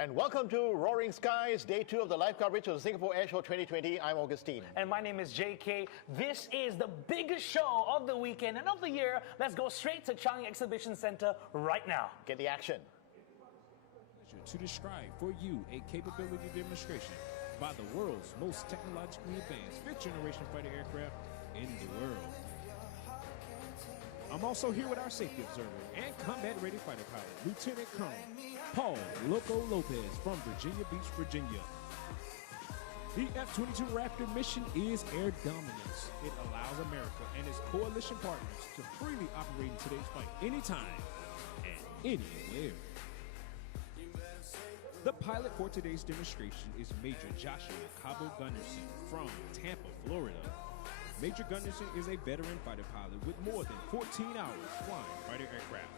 And welcome to Roaring Skies, day 2 of the live coverage of the Singapore Airshow 2020. I'm Augustine. And my name is JK. This is the biggest show of the weekend and of the year. Let's go straight to Changi Exhibition Center right now. Get the action. To describe for you a capability demonstration by the world's most technologically advanced fifth-generation fighter aircraft in the world. I'm also here with our safety observer and combat-ready fighter pilot, Lieutenant Colonel Paul Loco Lopez from Virginia Beach, Virginia. The F-22 Raptor mission is air dominance. It allows America and its coalition partners to freely operate in today's fight anytime and anywhere. The pilot for today's demonstration is Major Joshua Cabo Gunderson from Tampa, Florida. Major Gunderson is a veteran fighter pilot with more than 14 hours flying fighter aircraft.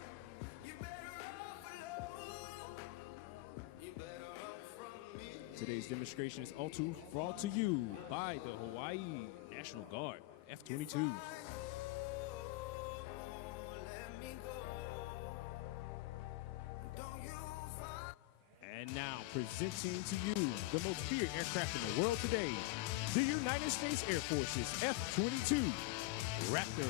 Today's demonstration is also brought to you by the Hawaii National Guard, F-22s. And now, presenting to you the most feared aircraft in the world today, the United States Air Force's F-22 Raptor.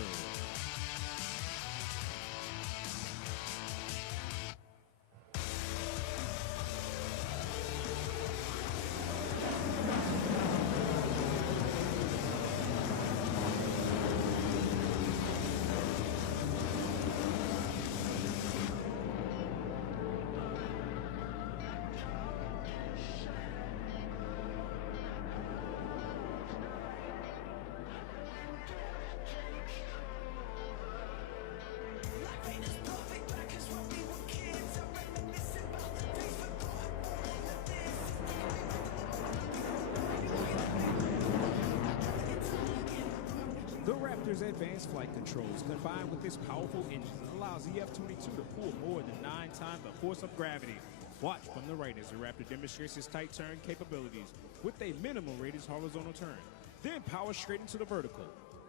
The Raptor's advanced flight controls, combined with its powerful engine, allows the F-22 to pull more than 9 times the force of gravity. Watch from the right as the Raptor demonstrates its tight turn capabilities with a minimum rated horizontal turn, then power straight into the vertical.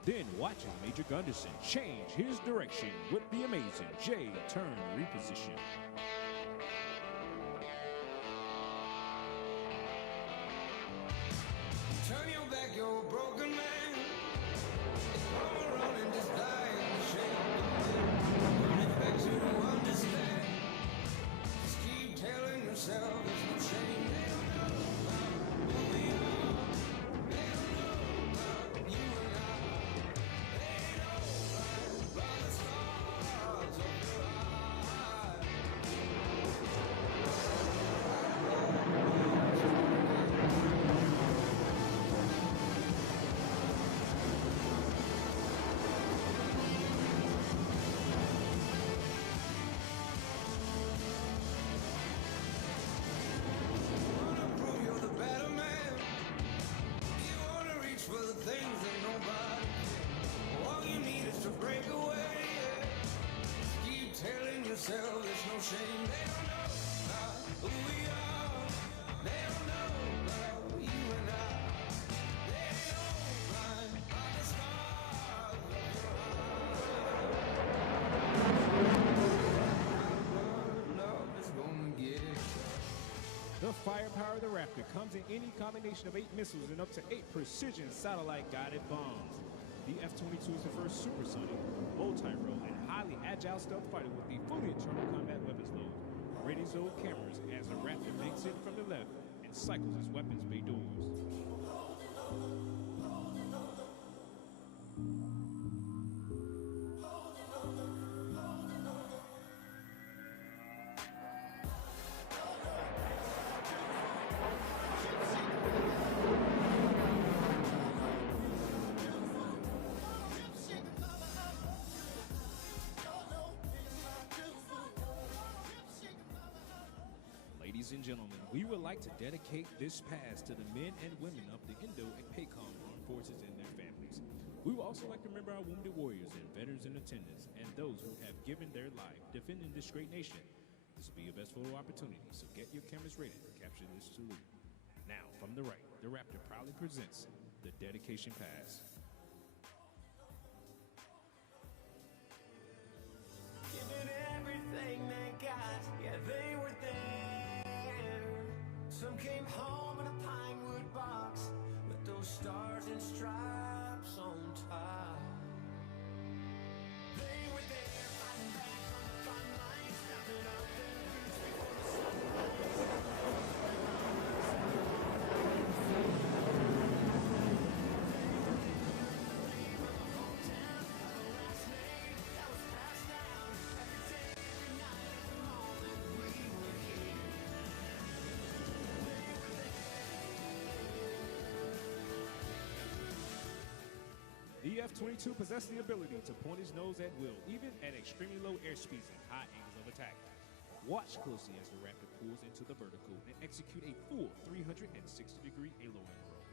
Then watch as Major Gunderson change his direction with the amazing J-turn reposition. Turn your back, you're a broken man. Come around and just die in the shade. Don't expect you to understand. Just keep telling yourself there's no shame. They don't know about who we are. They don't know about you and I. They know by the stars of your eyes. There's no shame. They don't know about who we are. They don't know about you and I. They don't blind by the stars of your eyes. Love is gonna get it. The firepower of the Raptor comes in any combination of 8 missiles and up to 8 precision satellite-guided bombs. The F-22 is the first supersonic, multi-role, and highly agile stealth fighter with the fully internal combat weapons load, radio cameras as the Raptor makes it from the left and cycles its weapons bay doors. Ladies and gentlemen, we would like to dedicate this pass to the men and women of the Indo and PACOM armed forces and their families. We would also like to remember our wounded warriors and veterans in attendance and those who have given their life defending this great nation. This will be your best photo opportunity, so get your cameras ready to capture this salute. Now, from the right, the Raptor proudly presents the dedication pass. Giving everything they got, yeah, they were there. Some came home in a pine wood box with those stars and stripes on top. They were there fighting back on the front lines, snapping out their boots before the sunrise. The F-22 possessed the ability to point his nose at will, even at extremely low airspeeds and high angles of attack. Watch closely as the Raptor pulls into the vertical and execute a full 360-degree aileron roll.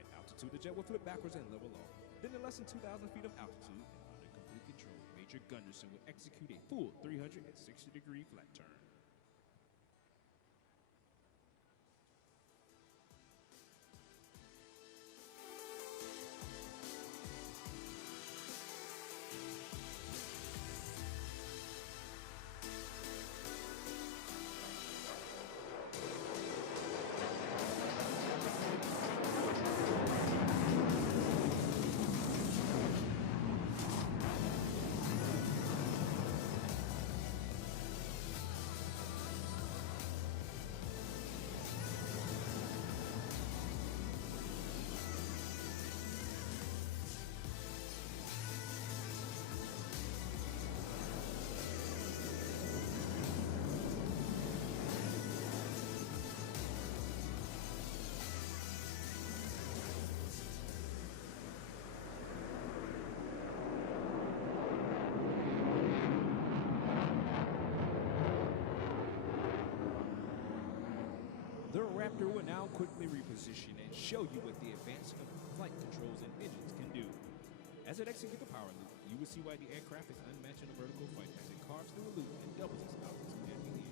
At altitude, the jet will flip backwards and level off. Then at less than 2,000 feet of altitude, and under complete control, Major Gunderson will execute a full 360-degree flat turn. The Raptor will now quickly reposition and show you what the advanced flight controls and engines can do. As it executes the power loop, you will see why the aircraft is unmatched in a vertical flight as it carves through a loop and doubles its altitude at the end.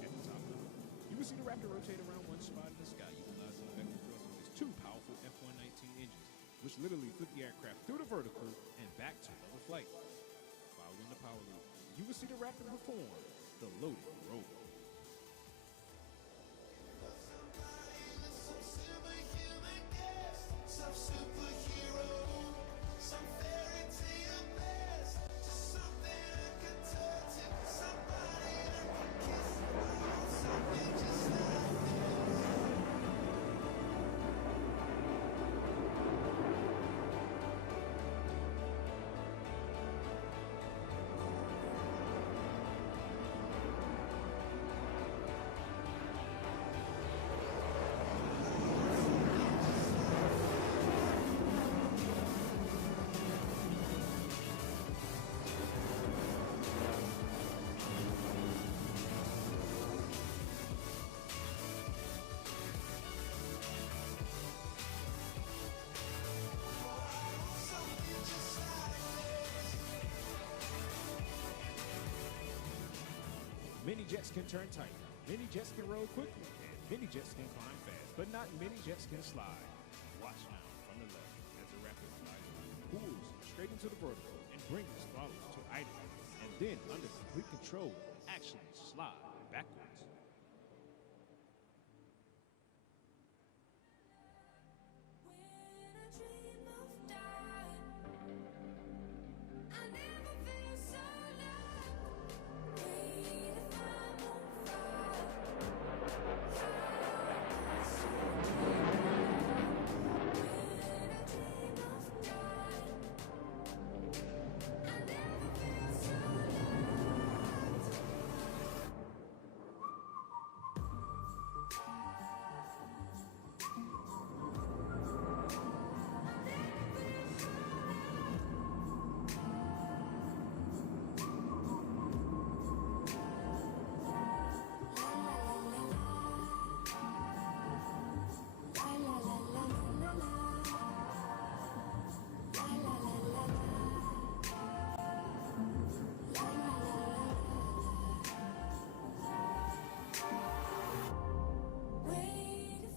At the top of it, you will see the Raptor rotate around one spot in the sky, utilizing vector thrust with its two powerful F-119 engines, which literally flip the aircraft through the vertical and back to level flight. Following the power loop, you will see the Raptor perform the loaded roll. Some superhero, some fairy tale best, just something I could touch it, somebody I could kiss, something just like Many jets can turn tight, many jets can roll quickly, and many jets can climb fast, but not many jets can slide. Watch now from the left as the Raptor flies, pulls straight into the vertical and brings its throttles to idle, and then under complete control, actually slide backwards. When I dream of dying, I never feel so alive. Wait if I'm on fire, high so when I dream of dying, I never feel so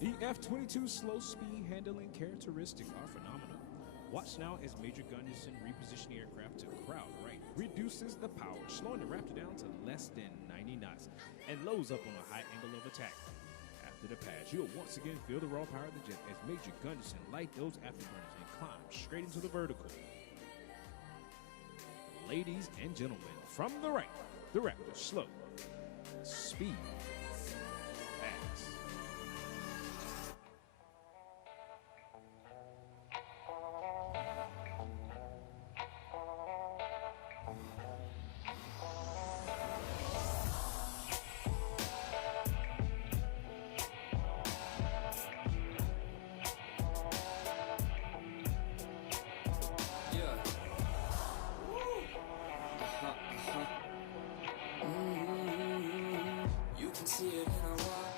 The F-22's slow speed handling characteristics are phenomenal. Watch now as Major Gunderson repositions the aircraft to crowd right, reduces the power, slowing the Raptor down to less than 90 knots, and loads up on a high angle of attack. After After the pass, you'll once again feel the raw power of the jet as Major Gunderson light those afterburners and climb straight into the vertical. Ladies and gentlemen, from the right, the Raptor slow speed pass. Yeah. You can see it in her walk.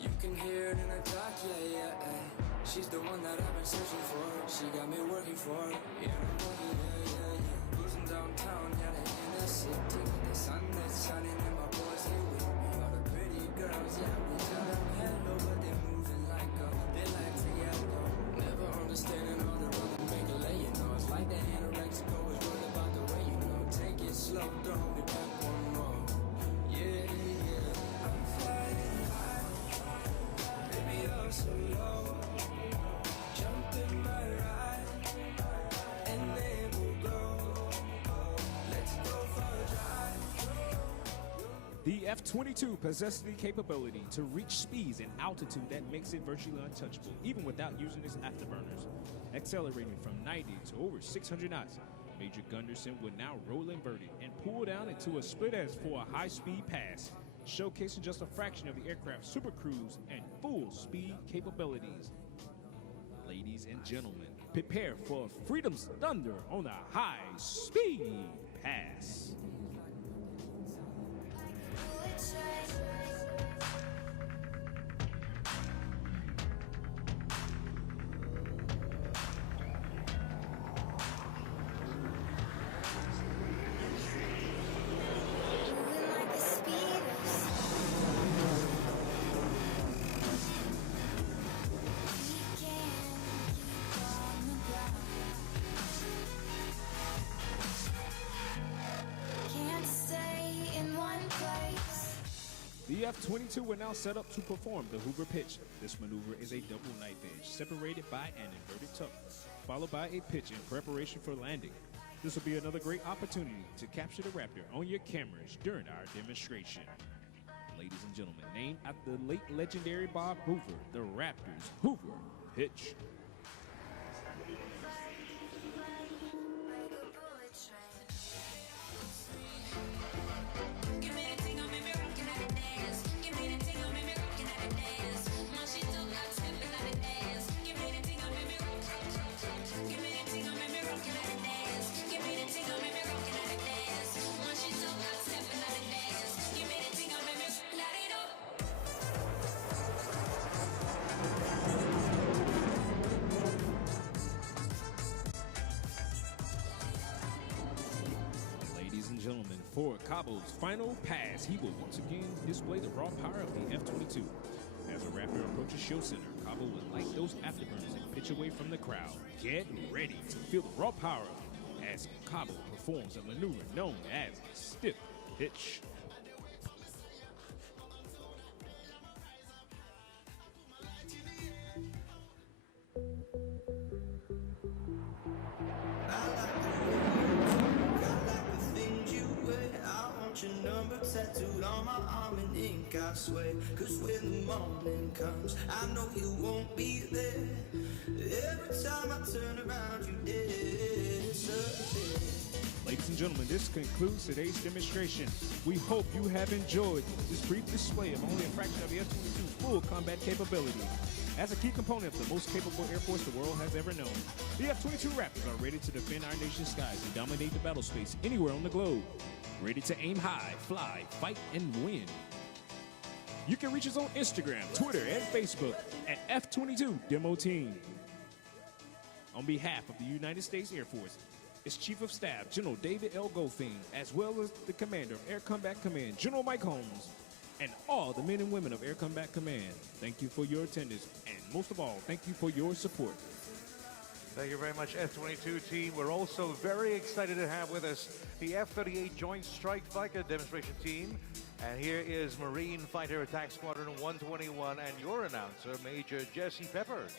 You can hear it in her talk, yeah, yeah, yeah. She's the one that I've been searching for. She got me working for it. Yeah, I'm working, yeah, yeah, yeah. Cruising downtown, yeah, they in the city. The sun that's shining and my boys here with me. All the pretty girls, yeah, we tell them hello, but they're moving like they like to yellow. Never understanding all the rhythm make a lay, you know. It's like the anorexico is worried about the way, you know. Take it slow, don't hold me back one more. Yeah, yeah. I'm flying high, baby, you're so low. Jump in my ride, and then we'll go. Let's go for a drive. The F-22 possesses the capability to reach speeds and altitude that makes it virtually untouchable, even without using its afterburners. Accelerating from 90 to over 600 knots, Major Gunderson would now roll inverted and pull down into a split S for a high-speed pass, showcasing just a fraction of the aircraft's super cruise and full speed capabilities. Ladies and gentlemen, prepare for freedom's thunder on a high-speed pass. Moving like a speeder. We can't keep on the ground. Can't stay in one place. The F-22 will now set up to perform the Hoover pitch. This maneuver is a double knife edge separated by an inverted tuck, followed by a pitch in preparation for landing. This will be another great opportunity to capture the Raptor on your cameras during our demonstration. Ladies and gentlemen, named after the late legendary Bob Hoover, the Raptor's Hoover pitch. Like a bullet train. Give me the thing, make me rockin' at the dance. Give me the thing, make me rockin' at the dance. My shit up like steppin' at the dance. Give me the thing, make me rock. Give me the thing, make me rockin' at the dance. Give me the thing, make me rockin' at the dance. My shit up like steppin' at the dance. Give me the thing, make me light it up. Ladies and gentlemen, for Cabo's final pass, he will once again display the raw power of the F-22. As the Raptor approaches show center, Cabo will light those afterburners and pitch away from the crowd. Get ready to feel the raw power as Cabo performs a maneuver known as stiff pitch. Like the things you wear, I want your number tattooed on my arm in ink, I swear. Cause when the morning comes, I know you won't be there. Every time I turn around, you disappear. Ladies and gentlemen, this concludes today's demonstration. We hope you have enjoyed this brief display of only a fraction of the F-22's full combat capability. As a key component of the most capable Air Force the world has ever known, the F-22 Raptors are ready to defend our nation's skies and dominate the battle space anywhere on the globe. Ready to aim high, fly, fight, and win. You can reach us on Instagram, Twitter, and Facebook at F-22 Demo Team. On behalf of the United States Air Force, its Chief of Staff, General David L. Goldfein, as well as the Commander of Air Combat Command, General Mike Holmes, and all the men and women of Air Combat Command, thank you for your attendance, and most of all, thank you for your support. Thank you very much, F-22 team. We're also very excited to have with us the F-38 Joint Strike Fighter demonstration team And here is Marine Fighter Attack Squadron 121 and your announcer, Major Jesse Peppers.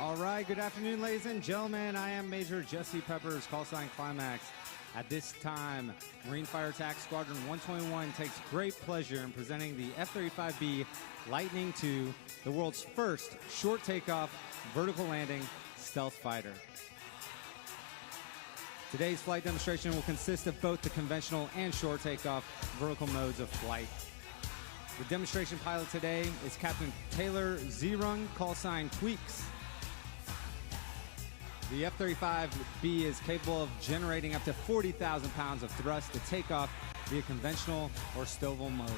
All right, good afternoon, ladies and gentlemen. I am Major Jesse Peppers, call sign Climax. At this time, Marine Fighter Attack Squadron 121 takes great pleasure in presenting the F-35B Lightning II, the world's first short takeoff, vertical landing stealth fighter. Today's flight demonstration will consist of both the conventional and short takeoff vertical modes of flight. The demonstration pilot today is Captain Taylor Zerung, call sign Tweaks. The F-35B is capable of generating up to 40,000 pounds of thrust to take off via conventional or STOVL modes.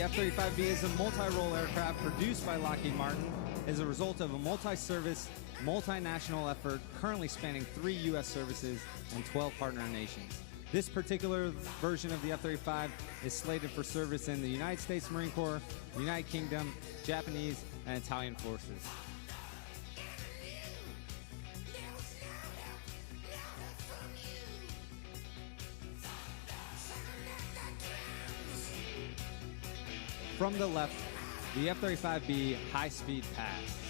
The F-35B is a multi-role aircraft produced by Lockheed Martin as a result of a multi-service, multinational effort currently spanning 3 U.S. services and 12 partner nations. This particular version of the F-35 is slated for service in the United States Marine Corps, United Kingdom, Japanese, and Italian forces. From the left, the F-35B high-speed pass.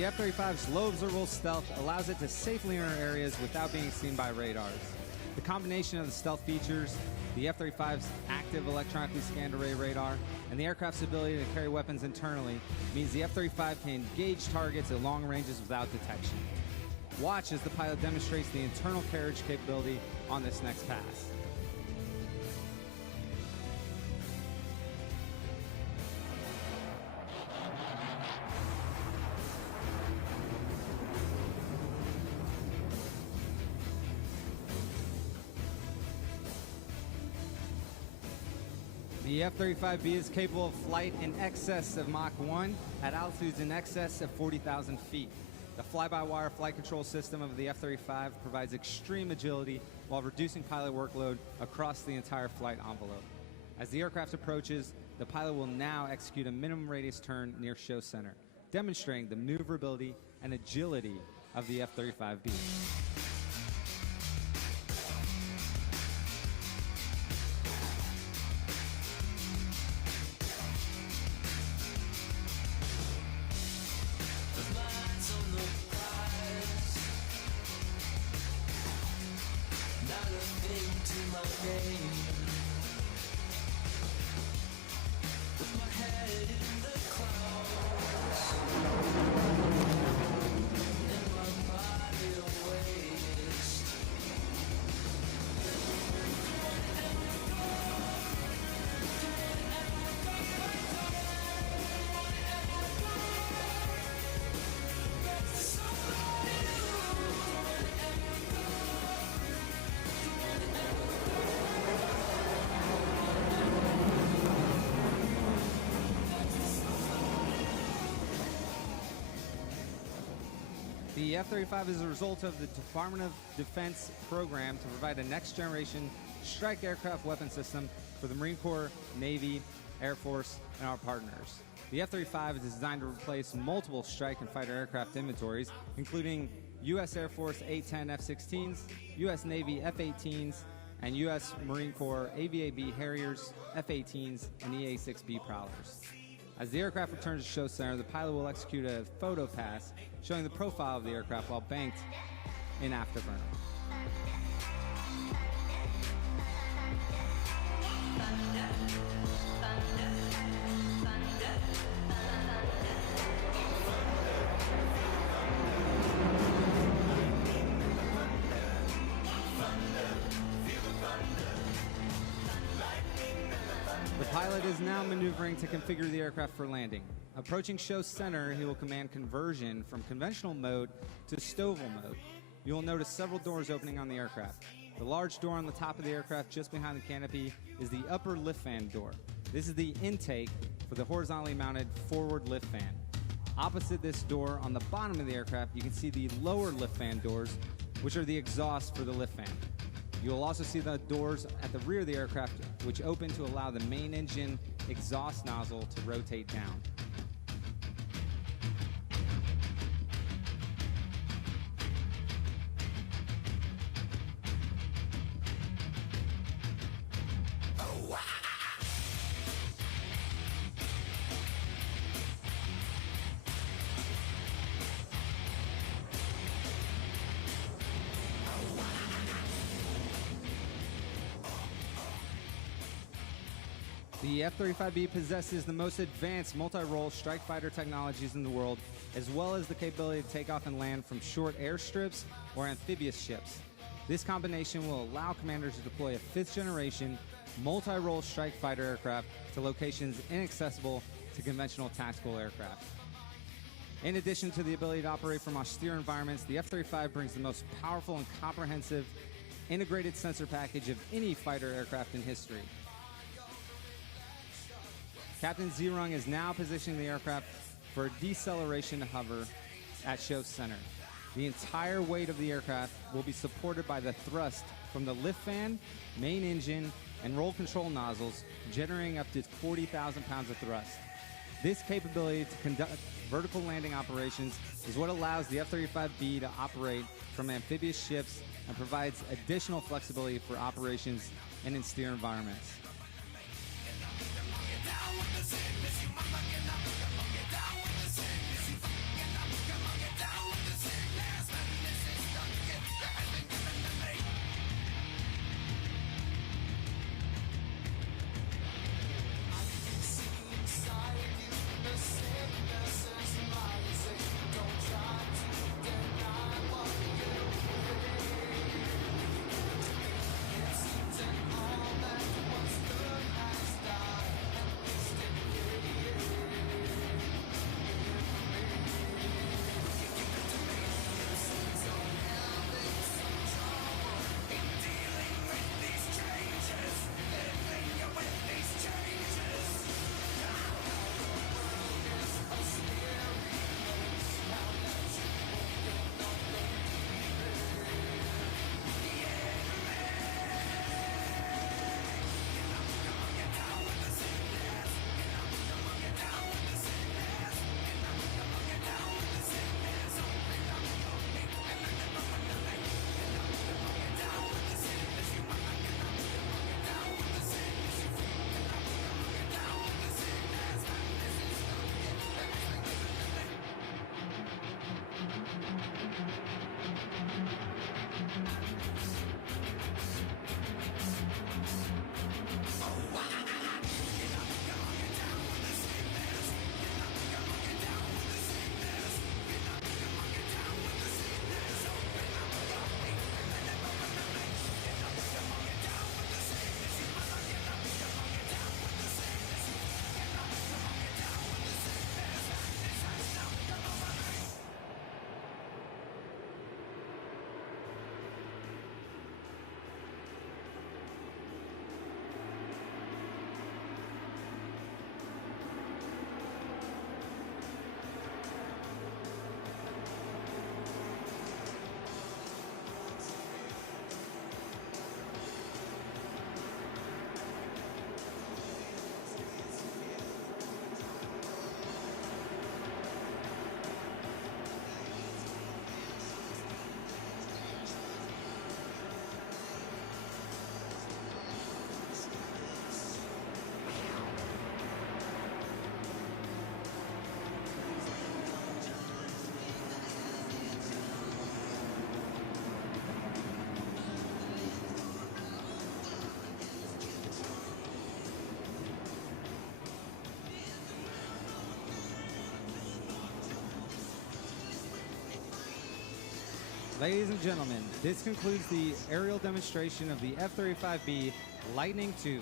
The F-35's low observable stealth allows it to safely enter areas without being seen by radars. The combination of the stealth features, the F-35's active electronically scanned array radar, and the aircraft's ability to carry weapons internally means the F-35 can engage targets at long ranges without detection. Watch as the pilot demonstrates the internal carriage capability on this next pass. The F-35B is capable of flight in excess of Mach 1 at altitudes in excess of 40,000 feet. The fly-by-wire flight control system of the F-35 provides extreme agility while reducing pilot workload across the entire flight envelope. As the aircraft approaches, the pilot will now execute a minimum radius turn near show center, demonstrating the maneuverability and agility of the F-35B. The F-35 is a result of the Department of Defense program to provide a next-generation strike aircraft weapon system for the Marine Corps, Navy, Air Force, and our partners. The F-35 is designed to replace multiple strike and fighter aircraft inventories, including U.S. Air Force A-10 F-16s, U.S. Navy F-18s, and U.S. Marine Corps AVAB Harriers, F-18s, and EA-6B Prowlers. As the aircraft returns to show center, the pilot will execute a photo pass showing the profile of the aircraft while banked in afterburner. The pilot is now maneuvering to configure the aircraft for landing. Approaching show center, he will command conversion from conventional mode to Stovall mode. You will notice several doors opening on the aircraft. The large door on the top of the aircraft just behind the canopy is the upper lift fan door. This is the intake for the horizontally mounted forward lift fan. Opposite this door on the bottom of the aircraft, you can see the lower lift fan doors, which are the exhaust for the lift fan. You will also see the doors at the rear of the aircraft, which open to allow the main engine exhaust nozzle to rotate down. The F-35B possesses the most advanced multi-role strike fighter technologies in the world, as well as the capability to take off and land from short airstrips or amphibious ships. This combination will allow commanders to deploy a fifth-generation multi-role strike fighter aircraft to locations inaccessible to conventional tactical aircraft. In addition to the ability to operate from austere environments, the F-35 brings the most powerful and comprehensive integrated sensor package of any fighter aircraft in history. Captain Zerung is now positioning the aircraft for a deceleration hover at show center. The entire weight of the aircraft will be supported by the thrust from the lift fan, main engine, and roll control nozzles, generating up to 40,000 pounds of thrust. This capability to conduct vertical landing operations is what allows the F-35B to operate from amphibious ships and provides additional flexibility for operations in austere environments. Ladies and gentlemen, this concludes the aerial demonstration of the F-35B Lightning II.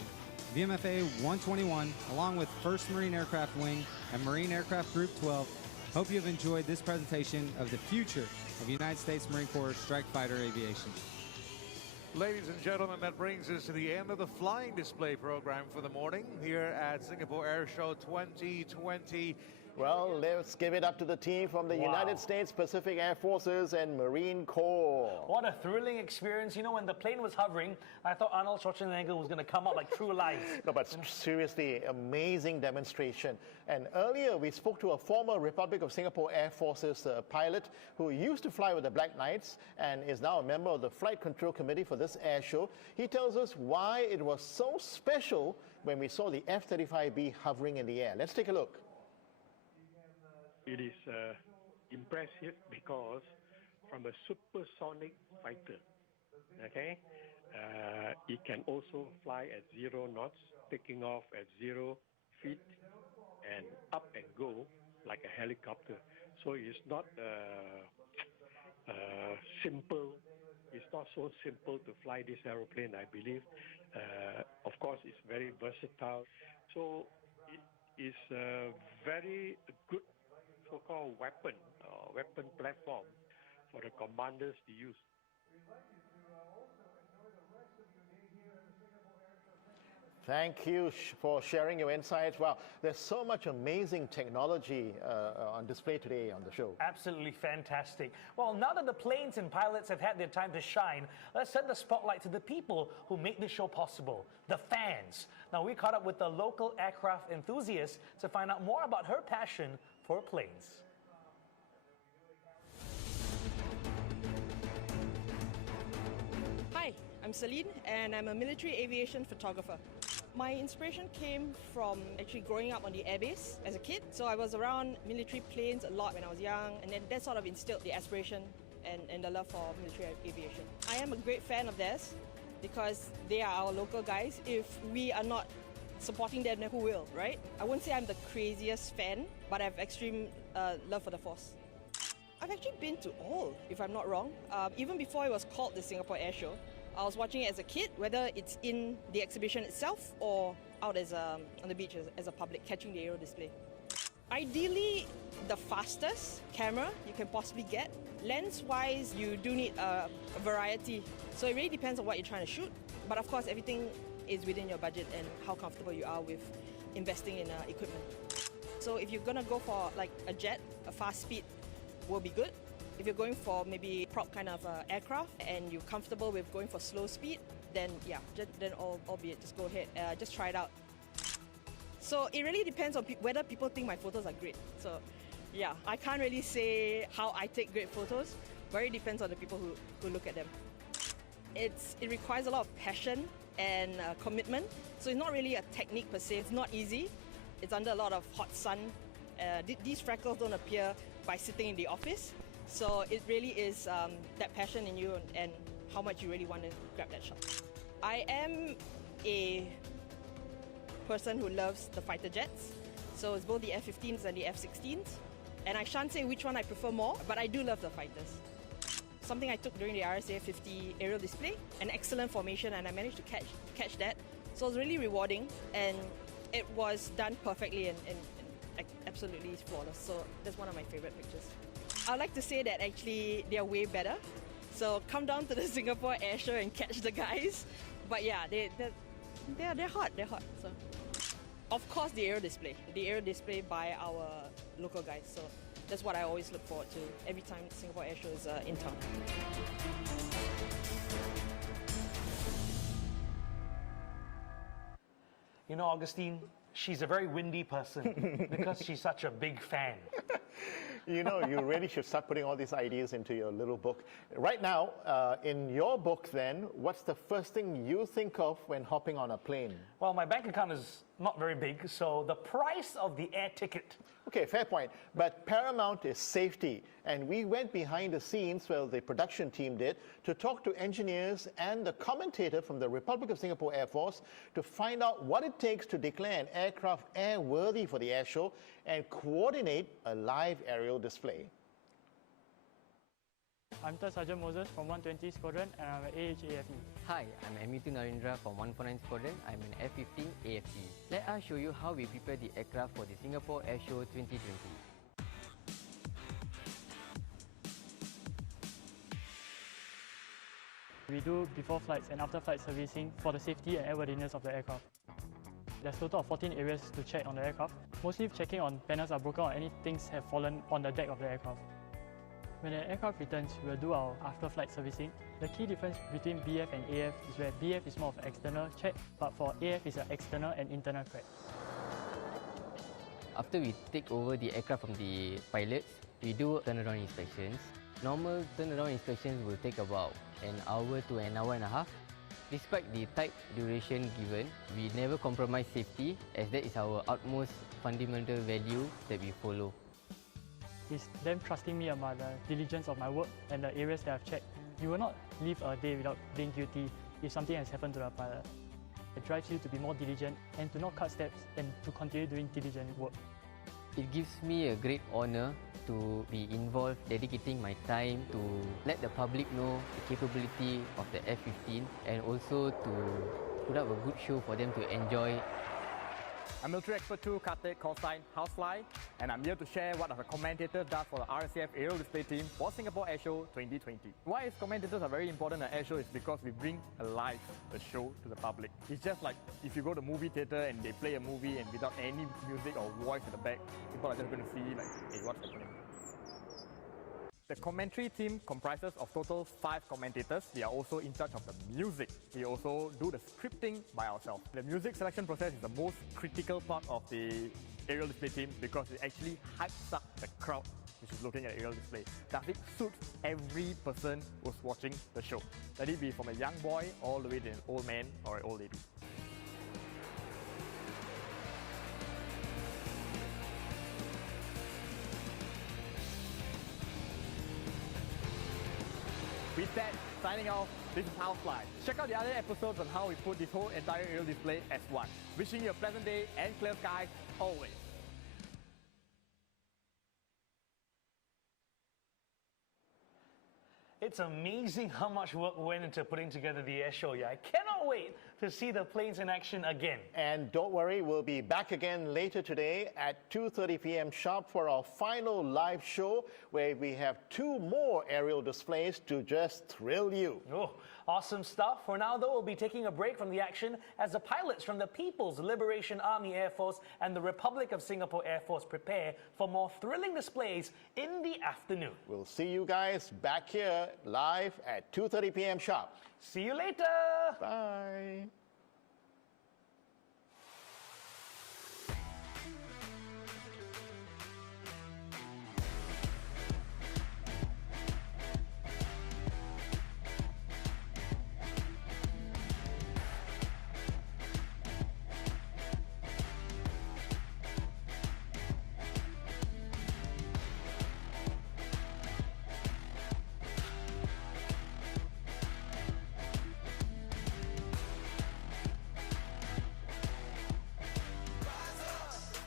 VMFA 121, along with 1st Marine Aircraft Wing and Marine Aircraft Group 12, hope you have enjoyed this presentation of the future of United States Marine Corps strike fighter aviation. Ladies and gentlemen, that brings us to the end of the flying display program for the morning here at Singapore Airshow 2020. Well, let's give it up to the team from the United States Pacific Air Forces and Marine Corps. What a thrilling experience. You know, when the plane was hovering, I thought Arnold Schwarzenegger was going to come up like true life. No, but seriously, amazing demonstration. And earlier we spoke to a former Republic of Singapore Air Forces pilot who used to fly with the Black Knights and is now a member of the Flight Control Committee for this air show. He tells us why it was so special when we saw the F-35B hovering in the air. Let's take a look. It is impressive because from a supersonic fighter, okay, it can also fly at 0 knots, taking off at 0 feet, and up and go like a helicopter. So it's not simple. It's not so simple to fly this aeroplane, I believe. Of course, it's very versatile. So it is a very good so-called weapon platform for the commanders to use. Thank you for sharing your insights. Wow, there's so much amazing technology on display today on the show. Absolutely fantastic. Well, now that the planes and pilots have had their time to shine, let's send the spotlight to the people who make this show possible, the fans. Now, we caught up with a local aircraft enthusiast to find out more about her passion for planes. Hi, I'm Celine and I'm a military aviation photographer. My inspiration came from actually growing up on the airbase as a kid. So I was around military planes a lot when I was young, and then that sort of instilled the aspiration and the love for military aviation. I am a great fan of theirs because they are our local guys. If we are not supporting them, then who will, right? I wouldn't say I'm the craziest fan, but I have extreme love for the force. I've actually been to all, if I'm not wrong. Even before it was called the Singapore Airshow, I was watching it as a kid, whether it's in the exhibition itself or out as on the beach as a public, catching the aero display. Ideally, the fastest camera you can possibly get. Lens-wise, you do need a variety. So it really depends on what you're trying to shoot. But of course, everything is within your budget and how comfortable you are with investing in equipment. So if you're gonna go for like a jet, a fast speed will be good. If you're going for maybe prop kind of aircraft and you're comfortable with going for slow speed, then yeah, then albeit just go ahead, just try it out. So it really depends on whether people think my photos are great. So yeah, I can't really say how I take great photos. Very depends on the people who look at them. It requires a lot of passion and commitment. So it's not really a technique per se. It's not easy. It's under a lot of hot sun. These freckles don't appear by sitting in the office. So it really is that passion in you and how much you really want to grab that shot. I am a person who loves the fighter jets. So it's both the F-15s and the F-16s. And I shan't say which one I prefer more, but I do love the fighters. Something I took during the RSA 50 aerial display, an excellent formation, and I managed to catch that. So it was really rewarding, and it was done perfectly and absolutely flawless. So that's one of my favorite pictures. I'd like to say that actually they are way better. So come down to the Singapore Airshow and catch the guys. But yeah, they're hot. So of course the aerial display by our local guys. So that's what I always look forward to every time Singapore Airshow is in town. You know, Augustine, she's a very windy person because she's such a big fan. You know, you really should start putting all these ideas into your little book. Right now, in your book then, what's the first thing you think of when hopping on a plane? Well, my bank account is not very big, so the price of the air ticket. Okay, fair point. But paramount is safety. And we went behind the scenes, well, the production team did, to talk to engineers and the commentator from the Republic of Singapore Air Force to find out what it takes to declare an aircraft airworthy for the air show and coordinate a live aerial display. I'm Third Sergeant Moses from 120 Squadron and I'm an AHAFE. Hi, I'm Amitu Narendra from 149 Squadron. I'm an F-15 AFE. Let us show you how we prepare the aircraft for the Singapore Airshow 2020. We do before flights and after flight servicing for the safety and airworthiness of the aircraft. There's a total of 14 areas to check on the aircraft, mostly checking on panels are broken or any things have fallen on the deck of the aircraft. When an aircraft returns, we will do our after-flight servicing. The key difference between BF and AF is where BF is more of an external check, but for AF is an external and internal crack. After we take over the aircraft from the pilots, we do turnaround inspections. Normal turnaround inspections will take about an hour to an hour and a half. Despite the tight duration given, we never compromise safety as that is our utmost fundamental value that we follow. It's them trusting me about the diligence of my work and the areas that I've checked. You will not live a day without being guilty if something has happened to the pilot. It drives you to be more diligent and to not cut steps and to continue doing diligent work. It gives me a great honor to be involved, dedicating my time to let the public know the capability of the F-15 and also to put up a good show for them to enjoy. I'm Military Expert 2, Kartik, call sign Housefly, and I'm here to share what our commentators does for the RSCF aerial display team for Singapore Airshow 2020. Why is commentators are very important at Airshow is because we bring alive the show to the public. It's just like if you go to movie theatre and they play a movie and without any music or voice at the back, people are just going to see like, hey, what's happening? The commentary team comprises of total 5 commentators. We are also in charge of the music. We also do the scripting by ourselves. The music selection process is the most critical part of the aerial display team because it actually hypes up the crowd which is looking at aerial display. Does it suit every person who's watching the show? Let it be from a young boy all the way to an old man or an old lady. With that, signing off, this is Housefly. Check out the other episodes on how we put this whole entire aerial display as one. Wishing you a pleasant day and clear skies always. It's amazing how much work went into putting together the air show. Yeah, I cannot wait to see the planes in action again. And don't worry, we'll be back again later today at 2:30 p.m. sharp for our final live show where we have 2 more aerial displays to just thrill you. Oh, awesome stuff. For now, though, we'll be taking a break from the action as the pilots from the People's Liberation Army Air Force and the Republic of Singapore Air Force prepare for more thrilling displays in the afternoon. We'll see you guys back here live at 2:30 p.m. sharp. See you later. Bye.